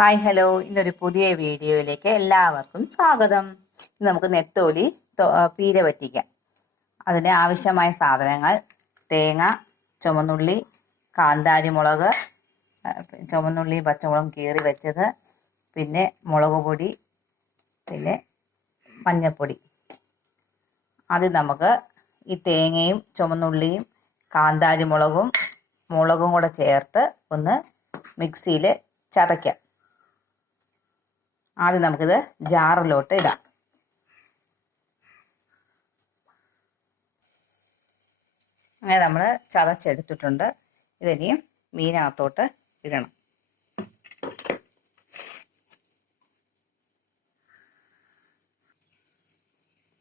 Hi hello, ഇന്നൊരു പുതിയ വീഡിയോയിലേക്ക് എല്ലാവർക്കും സ്വാഗതം. ഇന്ന് നമുക്ക് നെത്തോലി പീര വറ്റിക്കാം. അതിന് ആവശ്യമായ സാധനങ്ങൾ: തേങ്ങ, ചുവന്നുള്ളി, കാന്താരി മുളക്, ചുവന്നുള്ളിയും പച്ചമുളകും കീറി വെച്ചത്, പിന്നെ മുളക് പൊടി, പിന്നെ മഞ്ഞൾപ്പൊടി. ആദ്യം നമുക്ക് ഈ തേങ്ങയും ചുവന്നുള്ളിയും കാന്താരി മുളകും കൂടെ ചേർത്ത് ഒന്ന് മിക്സിയിൽ ചതയ്ക്കാം. ആദ്യം നമുക്കിത് ജാറിലോട്ട് ഇടാം. അങ്ങനെ നമ്മൾ ചതച്ചെടുത്തിട്ടുണ്ട്. ഇതിനിയും മീനകത്തോട്ട് ഇടണം.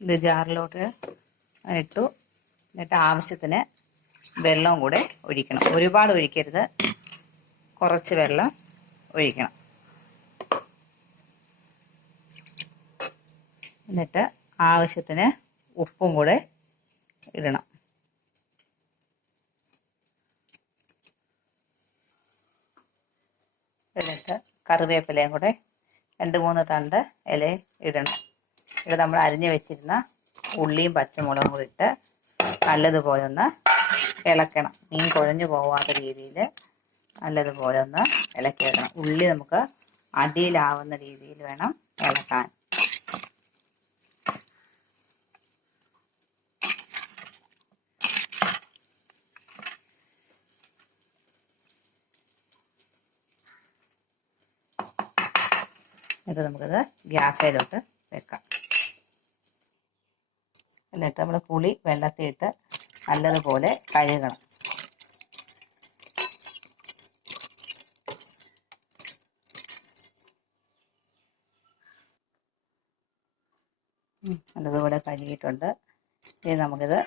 ഇത് ജാറിലോട്ട് ഇട്ടു. എന്നിട്ട് ആവശ്യത്തിന് വെള്ളവും കൂടെ ഒഴിക്കണം. ഒരുപാട് ഒഴിക്കരുത്, കുറച്ച് വെള്ളം ഒഴിക്കണം. എന്നിട്ട് ആവശ്യത്തിന് ഉപ്പും കൂടെ ഇടണം. എന്നിട്ട് കറിവേപ്പിലയും കൂടെ 2-3 തണ്ട് ഇല ഇടണം. ഇത് നമ്മൾ അരിഞ്ഞു വെച്ചിരുന്ന ഉള്ളിയും പച്ചമുളകും കൂടി ഇട്ട് നല്ലതുപോലെ ഒന്ന് ഇളക്കണം. മീൻ കുഴഞ്ഞു പോവാത്ത രീതിയിൽ നല്ലതുപോലെ ഒന്ന് ഇളക്കിയിടണം. ഉള്ളി നമുക്ക് അടിയിലാവുന്ന രീതിയിൽ വേണം ഇളക്കാൻ. എന്നിട്ട് നമുക്കത് ഗ്യാസിലോട്ട് വെക്കാം. എന്നിട്ട് നമ്മൾ പുളി വെള്ളത്തിയിട്ട് നല്ലതുപോലെ കഴുകണം. നല്ലതുപോലെ കഴുകിയിട്ടുണ്ട്. ഇനി നമുക്കിത്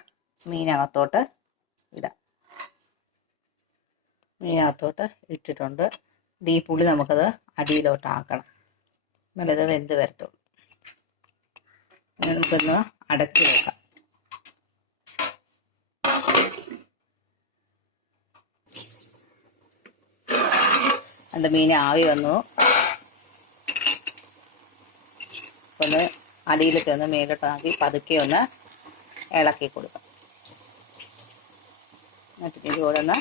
മീനകത്തോട്ട് ഇടാം. മീനകത്തോട്ട് ഇട്ടിട്ടുണ്ട്. ഈ പുളി നമുക്കത് അടിയിലോട്ട് ആക്കണം. നല്ലത് വെന്ത് വരത്തുള്ളൂ. നമുക്കൊന്ന് അടച്ചു വെക്കാം. എൻ്റെ മീൻ ആവി വന്നു. ഒന്ന് അടിയിലത്തെ ഒന്ന് മേലോട്ടാക്കി പതുക്കെ ഒന്ന് ഇളക്കി കൊടുക്കാം. എന്നിട്ട് ഇതുപോലെ ഒന്ന്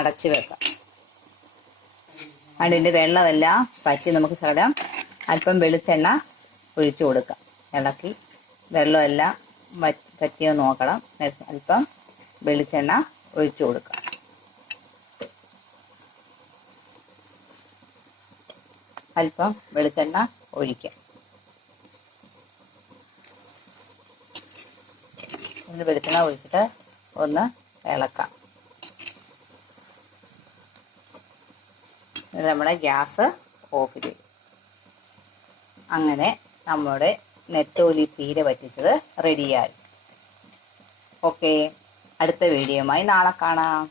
അടച്ചു വെക്കാം. അതിൻ്റെ വെള്ളമെല്ലാം പറ്റി നമുക്ക് ശകലം അല്പം വെളിച്ചെണ്ണ ഒഴിച്ചു കൊടുക്കാം. ഇളക്കി വെള്ളമെല്ലാം പറ്റിയോ നോക്കണം. അല്പം വെളിച്ചെണ്ണ ഒഴിച്ചു കൊടുക്കാം. അല്പം വെളിച്ചെണ്ണ ഒഴിക്കാം. വെളിച്ചെണ്ണ ഒഴിച്ചിട്ട് ഒന്ന് ഇളക്കാം. നമ്മുടെ ഗ്യാസ് ഓഫ് ചെയ്യും. അങ്ങനെ നമ്മുടെ നെത്തോലി പീര വറ്റിച്ചത് റെഡിയായി. ഓക്കെ, അടുത്ത വീഡിയോയുമായി നാളെ കാണാം.